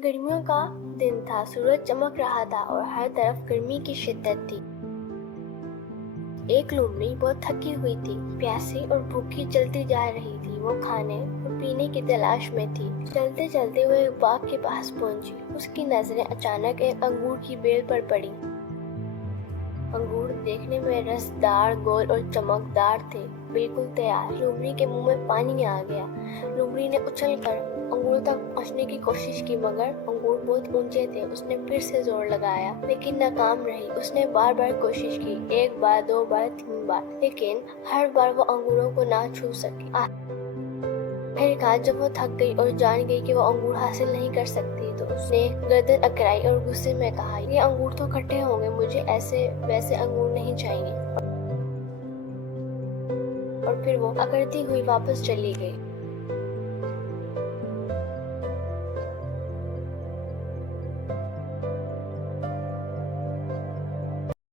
गर्मियों का दिन था। सूरज चमक रहा था और हर तरफ गर्मी की शिद्दत थी। एक लोमड़ी बहुत थकी हुई थी, प्यासी और भूखी चलती जा रही थी। वो खाने और पीने की तलाश में थी। चलते चलते वो एक बाग के पास पहुंची। उसकी नजरें अचानक एक अंगूर की बेल पर पड़ी। अंगूर देखने में रसदार, गोल और चमकदार थे, बिल्कुल तैयार। लोमड़ी के मुंह में पानी आ गया। लोमड़ी ने उछलकर अंगूर तक पहुंचने की कोशिश की, मगर अंगूर बहुत ऊंचे थे। उसने फिर से जोर लगाया, लेकिन नाकाम रही। उसने बार बार कोशिश की, एक बार, दो बार, तीन बार, लेकिन हर बार वो अंगूरों को ना छू सकी। आखिरकार जब वो थक गई और जान गई कि वो अंगूर हासिल नहीं कर सकती, तो उसने गर्दन अकड़ाई और गुस्से में कहा, ये अंगूर तो खट्टे होंगे, मुझे ऐसे वैसे अंगूर नहीं चाहिए। और फिर वो अकड़ती हुई वापस चली गई।